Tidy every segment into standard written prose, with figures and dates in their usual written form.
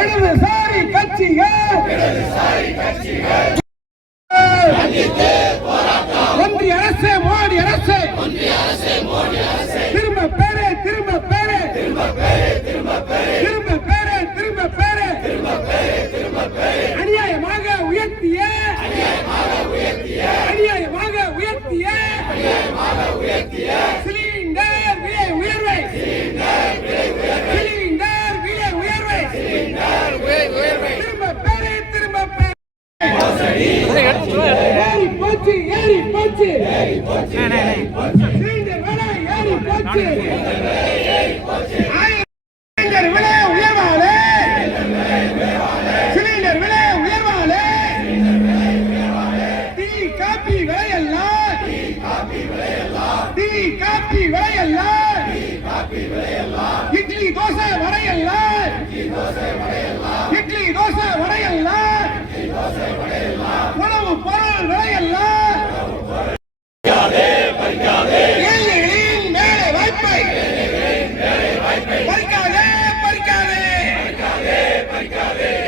இடதுசாரி கட்சிகள் ஒன்றிய அரசு மோடி அரசு திரும்ப பேரு திரும்ப பேரு திரும்ப பேரு திரும்ப பேரு அநியாயமாக உயர்த்திய சிலிண்டர் விலை உயர்வை திரும்ப பேரு திரும்ப பேரு ஏறி போச்சு சிலிண்டர் விலை ஏறி போச்சு சிலிண்டர் விலை உயர்வாலே சிலிண்டர் விலை உயர்வாலே டீ காபி விலையெல்லாம் இட்லி தோசை வடையெல்லாம் உணவு பொருள் விலையெல்லாம் ஏழைகளின் வேலை வாய்ப்பை பறிக்காதே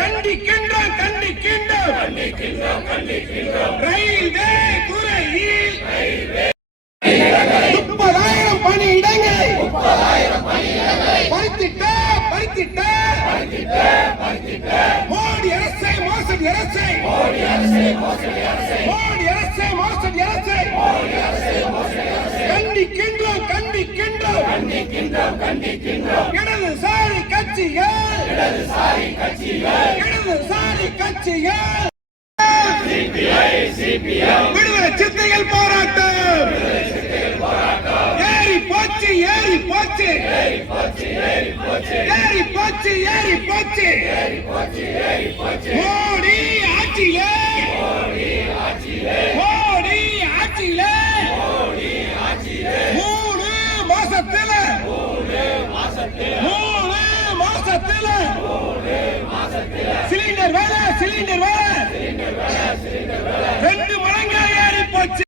கண்டிக்கின்றோம் ரயில்வே துறையில் 30,000 பணியிடங்களை பறித்திட்ட மோடி அரசை மோசடி அரசை கண்டிக்கின்றோம் இடதுசாரி கட்சிகள் விடுதலை சிறுத்தைகள் போராட்டம் ஏறி போச்சு மோடி ஆட்சியிலே 3 மாசத்துல சிலிண்டர் வேலை